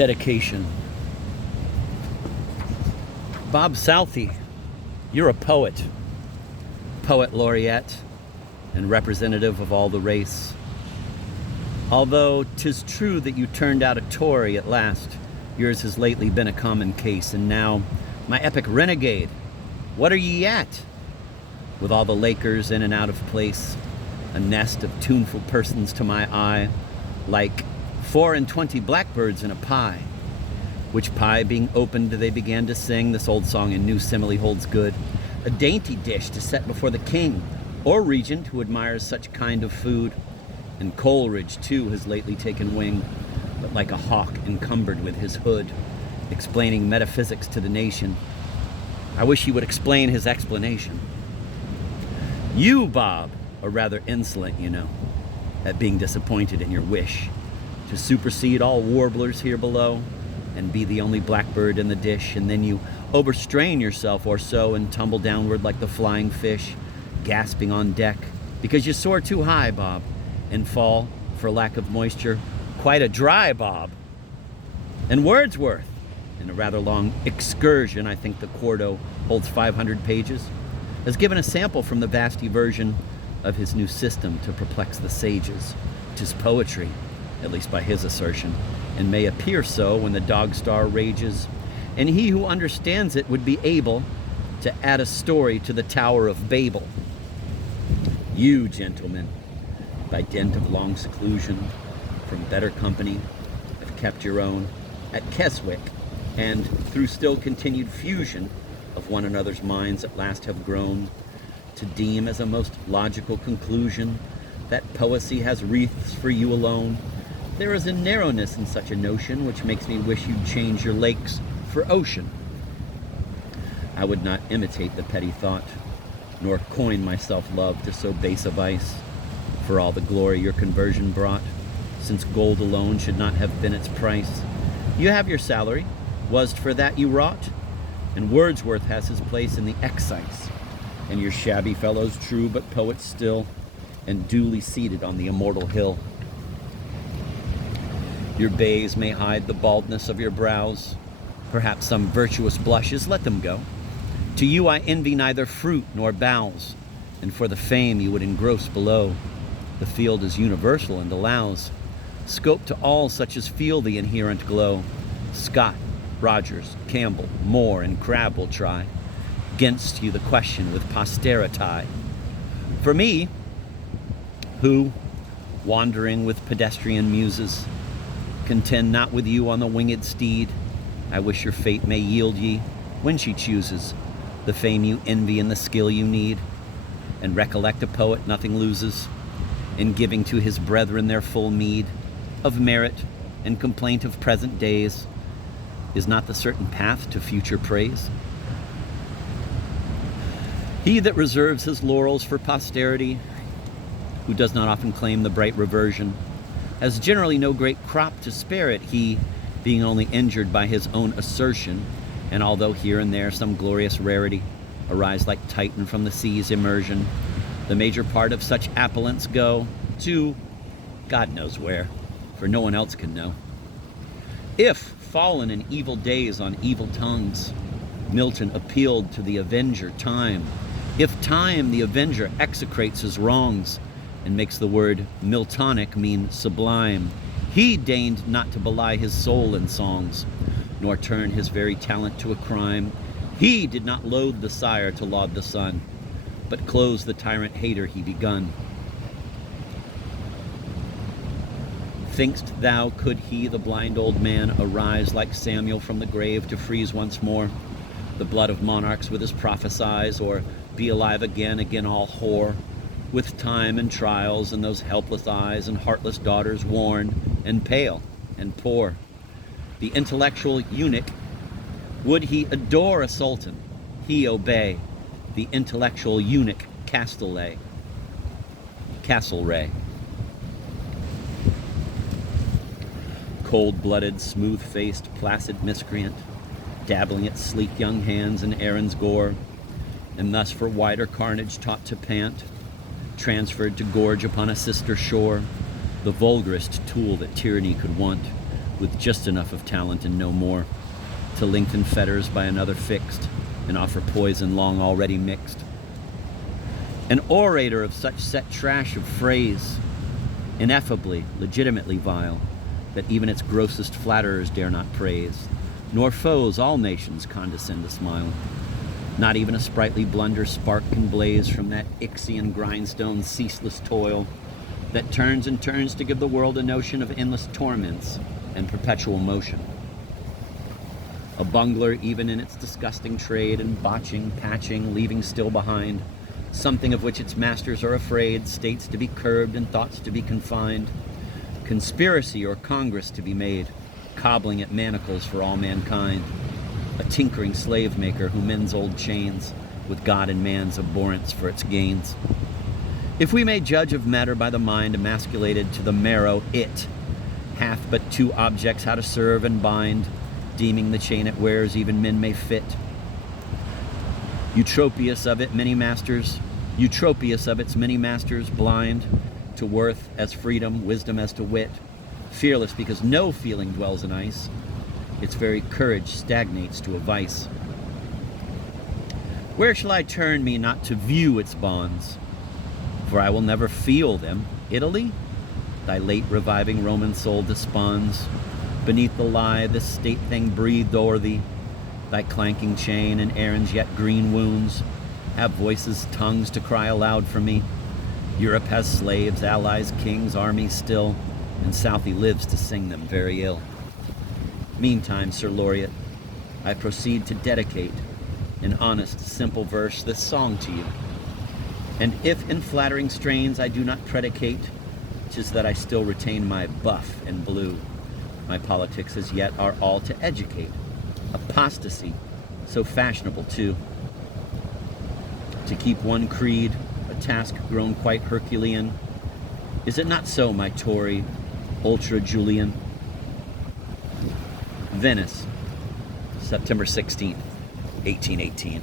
Dedication. Bob Southey, you're a poet, poet laureate, and representative of all the race. Although 'tis true that you turned out a Tory at last, yours has lately been a common case, and now, my epic renegade, what are ye at? With all the Lakers in and out of place, a nest of tuneful persons to my eye, like 24 blackbirds in a pie. Which pie being opened, they began to sing this old song in new simile holds good, a dainty dish to set before the king, or regent who admires such kind of food. And Coleridge, too, has lately taken wing, but like a hawk encumbered with his hood, explaining metaphysics to the nation. I wish he would explain his explanation. You, Bob, are rather insolent, you know, at being disappointed in your wish to supersede all warblers here below and be the only blackbird in the dish, and then you overstrain yourself or so and tumble downward like the flying fish, gasping on deck because you soar too high, Bob, and fall, for lack of moisture, quite a dry Bob. And Wordsworth, in a rather long excursion, I think the quarto holds 500 pages, has given a sample from the vasty version of his new system to perplex the sages. 'Tis poetry, at least by his assertion, and may appear so when the dog star rages, and he who understands it would be able to add a story to the Tower of Babel. You, gentlemen, by dint of long seclusion from better company, have kept your own at Keswick, and through still continued fusion of one another's minds at last have grown to deem as a most logical conclusion that poesy has wreaths for you alone. There is a narrowness in such a notion which makes me wish you'd change your lakes for ocean. I would not imitate the petty thought, nor coin myself love to so base a vice, for all the glory your conversion brought, since gold alone should not have been its price. You have your salary, was't for that you wrought, and Wordsworth has his place in the excise, and your shabby fellows true but poets still, and duly seated on the immortal hill. Your bays may hide the baldness of your brows, perhaps some virtuous blushes, let them go. To you I envy neither fruit nor boughs, and for the fame you would engross below, the field is universal and allows scope to all such as feel the inherent glow. Scott, Rogers, Campbell, Moore, and Crabbe will try 'gainst you the question with posterity. For me, who, wandering with pedestrian muses, contend not with you on the winged steed, I wish your fate may yield ye, when she chooses, the fame you envy and the skill you need. And recollect a poet nothing loses in giving to his brethren their full meed of merit and complaint of present days. Is not the certain path to future praise? He that reserves his laurels for posterity, who does not often claim the bright reversion, has generally no great crop to spare it, he being only injured by his own assertion, and although here and there some glorious rarity arise like Titan from the sea's immersion, the major part of such appellants go to God knows where, for no one else can know. If, fallen in evil days on evil tongues, Milton appealed to the avenger Time, if Time the avenger execrates his wrongs, and makes the word Miltonic mean sublime, he deigned not to belie his soul in songs, nor turn his very talent to a crime. He did not loathe the sire to laud the son, but close the tyrant hater he begun. Think'st thou could he, the blind old man, arise like Samuel from the grave to freeze once more the blood of monarchs with his prophesies, or be alive again all whore, with time and trials and those helpless eyes and heartless daughters worn and pale and poor? The intellectual eunuch, would he adore a sultan, he obey the intellectual eunuch Castlereagh. Cold-blooded, smooth-faced, placid miscreant, dabbling its sleek young hands in Aaron's gore, and thus for wider carnage taught to pant, transferred to gorge upon a sister shore, the vulgarest tool that tyranny could want, with just enough of talent and no more, to lengthen fetters by another fixed, and offer poison long already mixed. An orator of such set trash of phrase, ineffably, legitimately vile, that even its grossest flatterers dare not praise, nor foes all nations condescend to smile. Not even a sprightly blunder spark can blaze from that Ixian grindstone's ceaseless toil that turns and turns to give the world a notion of endless torments and perpetual motion. A bungler even in its disgusting trade, and botching, patching, leaving still behind something of which its masters are afraid, states to be curbed and thoughts to be confined, conspiracy or congress to be made, cobbling at manacles for all mankind, a tinkering slave maker who mends old chains with God and man's abhorrence for its gains. If we may judge of matter by the mind emasculated to the marrow, it hath but two objects how to serve and bind, deeming the chain it wears even men may fit. Eutropius of its many masters, blind to worth as freedom, wisdom as to wit, fearless because no feeling dwells in ice, its very courage stagnates to a vice. Where shall I turn me not to view its bonds? For I will never feel them. Italy, thy late reviving Roman soul desponds beneath the lie this state thing breathed o'er thee. Thy clanking chain and Aaron's yet green wounds have voices, tongues to cry aloud for me. Europe has slaves, allies, kings, armies still, and Southey lives to sing them very ill. Meantime, Sir Laureate, I proceed to dedicate in honest, simple verse this song to you. And if in flattering strains I do not predicate, 'tis that I still retain my buff and blue. My politics as yet are all to educate. Apostasy, so fashionable too. To keep one creed, a task grown quite Herculean. Is it not so, my Tory, ultra-Julian? Venice, September 16th, 1818.